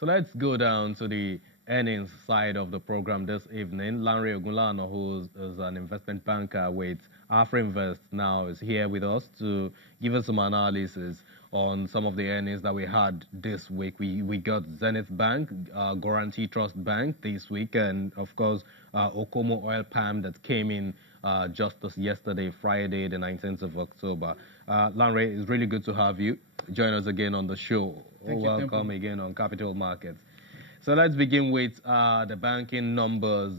So let's go down to the earnings side of the program this evening. Lanre Ogunlana, who is an investment banker with AfroInvest now, is here with us to give us some analysis on some of the earnings that we had this week. We got Zenith Bank, Guarantee Trust Bank this week, and of course, Okomo Oil Palm that came in just this yesterday, Friday, the 19th of October. Lanre, it's really good to have you. Join us again on the show. Welcome again on Capital Markets. So let's begin with the banking numbers.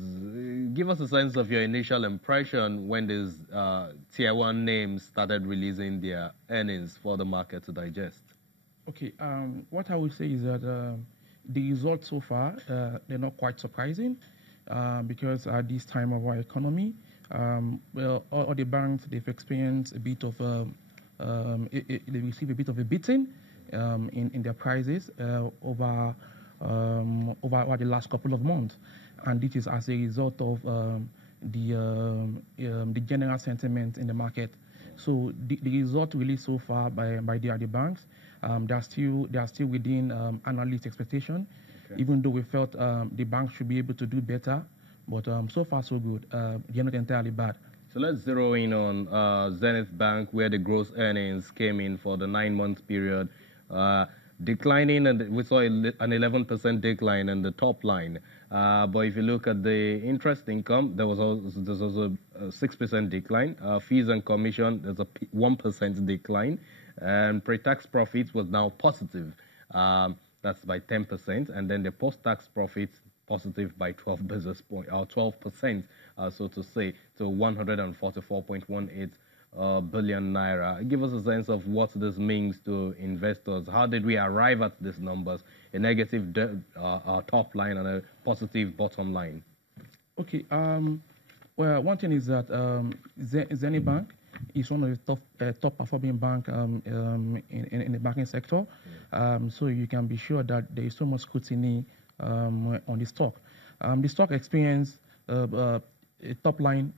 Give us a sense of your initial impression when these tier one names started releasing their earnings for the market to digest. Okay, what I would say is that the results so far, they're not quite surprising because at this time of our economy, well, all the banks, they've experienced a bit of, they receive a bit of a beating in their prices over the last couple of months, and this is as a result of the general sentiment in the market. So the result released so far by the other banks, they are still within analyst expectation, even though we felt the banks should be able to do better, but so far so good. They're not entirely bad. So let's zero in on Zenith Bank, where the gross earnings came in for the 9-month period. Declining, and we saw an 11% decline in the top line. But if you look at the interest income, there's also a 6% decline. Fees and commission, there's a 1% decline. And pre-tax profits was now positive. That's by 10%. And then the post-tax profits positive by 12 basis points, or 12%, so to say, to 144.18 billion naira. Give us a sense of what this means to investors. How did we arrive at these numbers? A negative top line and a positive bottom line. Okay. Well, one thing is that Zenith Bank is one of the top performing bank in the banking sector. So you can be sure that there is so much scrutiny on the stock. The stock experienced a top line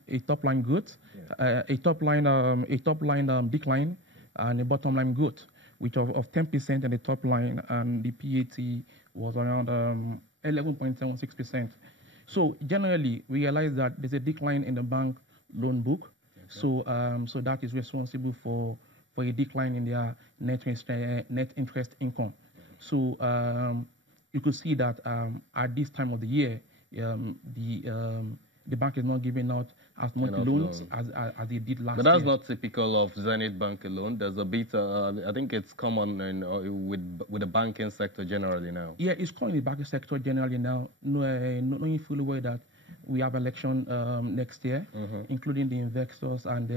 growth, a top line decline, and a bottom line growth, which of 10% in the top line, and the PAT was around 11.76%. So generally, we realize that there's a decline in the bank loan book. So that is responsible for a decline in their net interest income. So you could see that at this time of the year, the bank is not giving out as much loans as they did last year. But that's not typical of Zenith Bank alone. There's a bit, I think it's common with the banking sector generally now. Yeah, it's common in the banking sector generally now. Knowing fully well that we have election next year, including the investors and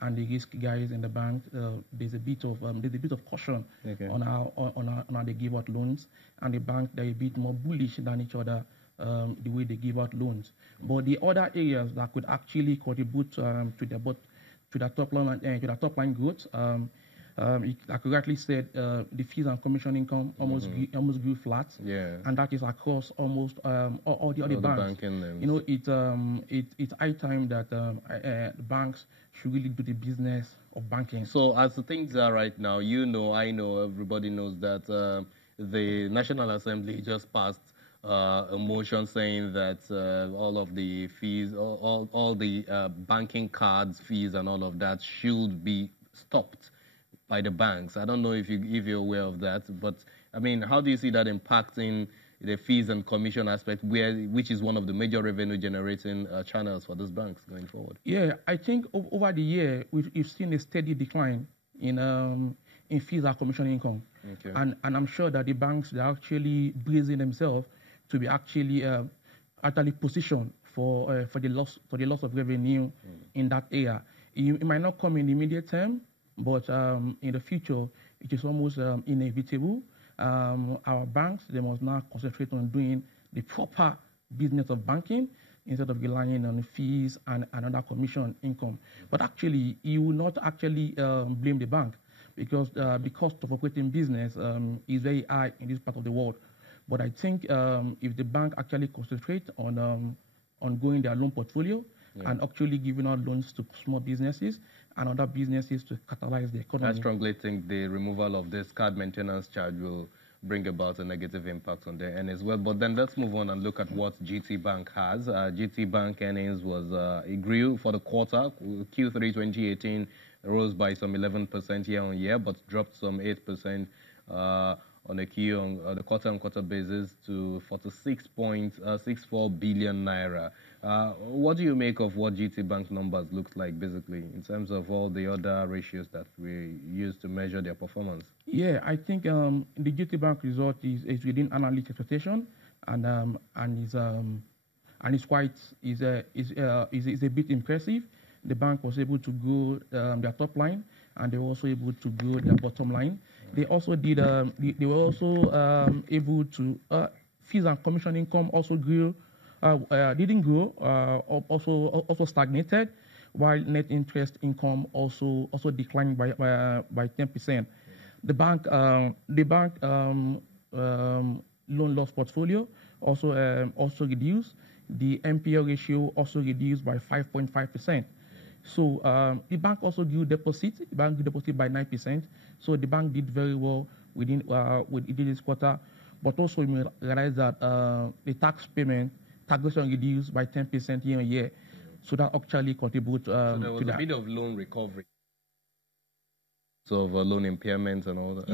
the risk guys in the bank. There's a bit of caution on how they give out loans, and the bank, they're a bit more bullish than each other. The way they give out loans, but the other areas that could actually contribute to the top line growth, like you rightly said, the fees and commission income almost grew flat, and that is across almost all the other banks. You know, it's high time that the banks should really do the business of banking. So as the things are right now, you know, I know, everybody knows that the National Assembly just passed a motion saying that all of the fees, all the banking cards fees and all of that should be stopped by the banks. I don't know if you're aware of that, but I mean, how do you see that impacting the fees and commission aspect, which is one of the major revenue generating channels for those banks going forward? Yeah, I think over the year we've seen a steady decline in fees and commission income, and I'm sure that the banks, they're actually bracing themselves to be actually positioned for the loss of revenue in that area. It might not come in the immediate term, but in the future, it is almost inevitable. Our banks, they must now concentrate on doing the proper business of banking instead of relying on fees and other commission income. But actually, you will not actually blame the bank because the cost of operating business is very high in this part of the world. But I think if the bank actually concentrate on growing their loan portfolio and actually giving out loans to small businesses and other businesses to catalyze the economy. I strongly think the removal of this card maintenance charge will bring about a negative impact on their earnings. Well, but then let's move on and look at what GT Bank has. GT Bank earnings was it grew for the quarter. Q3 2018 rose by some 11% year on year, but dropped some 8% on the quarter-on-quarter basis to 46.64 billion naira. What do you make of what GT Bank's numbers looks like, basically, in terms of all the other ratios that we use to measure their performance? Yeah, I think the GT Bank result is within analyst expectation, and it's quite is a bit impressive. The bank was able to grow their top line, and they were also able to grow their bottom line. They also did. They were also able to fees and commission income also grew. Didn't grow. Also stagnated, while net interest income also declined by 10%. The bank loan loss portfolio also reduced. The NPL ratio also reduced by 5.5%. So the bank also grew deposit. The bank grew deposit by 9%. So the bank did very well within this quarter. But also you may realize that the taxation reduced by 10% year on year. So that actually contributes so there was to a bit of loan recovery. So of loan impairments and all that.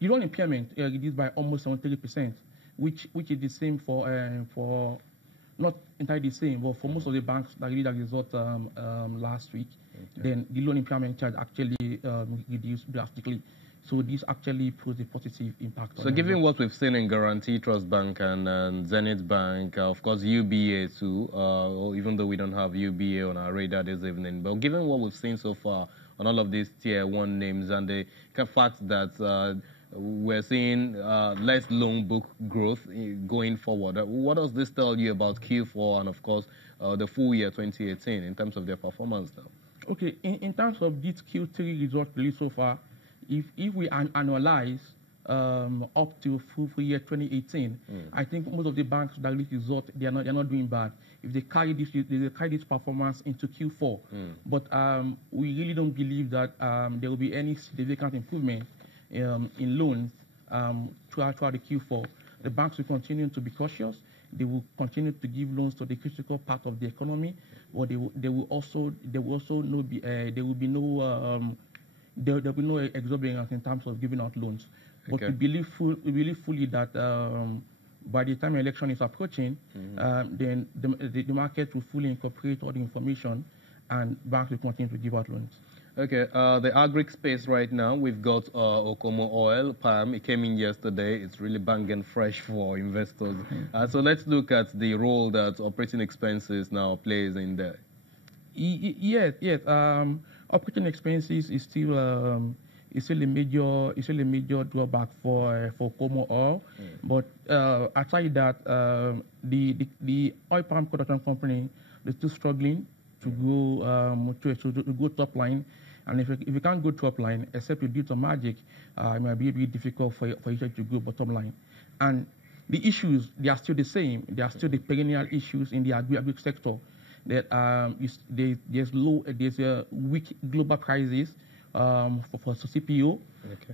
The loan impairment reduced by almost 73%, which is the same for not entirely the same, but for most of the banks that did that result last week. Okay. Then the loan impairment charge actually reduced drastically. So this actually puts a positive impact. So given what we've seen in Guarantee Trust Bank and Zenith Bank, of course UBA too, even though we don't have UBA on our radar this evening, but given what we've seen so far on all of these tier 1 names and the fact that we're seeing less loan book growth going forward, what does this tell you about Q4 and of course the full year 2018 in terms of their performance now? Okay, in terms of this Q3 result released so far, if we annualize up to full year 2018, I think most of the banks that release result they're not doing bad. If they carry this performance into Q4, but we really don't believe that there will be any significant improvement in loans throughout the Q4. The banks will continue to be cautious. They will continue to give loans to the critical part of the economy, or there will be no exuberance in terms of giving out loans. Okay. But we believe fully that by the time election is approaching, then the market will fully incorporate all the information, and banks will continue to give out loans. Okay, the agric space right now, we've got Okomo Oil, Palm. It came in yesterday. It's really banging fresh for investors. So let's look at the role that operating expenses now plays in there. Yes. Operating expenses is still a major drawback for Okomo Oil. But aside that, the oil palm production company is still struggling to go top line. And if you can't go top line, except you do some magic, it might be a bit difficult for you to go bottom line. And the issues, they are still the same. They are still the perennial issues in the agri sector. That there's a weak global crisis for CPO,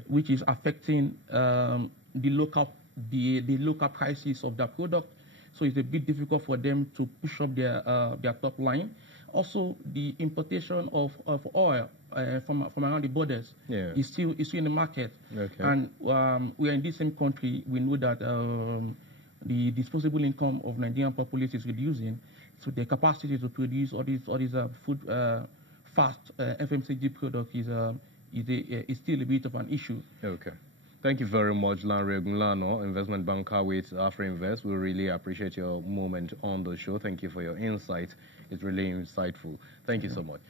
which is affecting the local prices of their product. So it's a bit difficult for them to push up their top line. Also, the importation of oil from around the borders is still in the market. Okay. And we are in this same country. We know that the disposable income of Nigerian populace is reducing, so the capacity to produce all these food fast FMCG product is still a bit of an issue. Okay. Thank you very much, Lanre Ogunlana, investment banker with AfriInvest. We really appreciate your moment on the show. Thank you for your insight. It's really insightful. Thank you so much.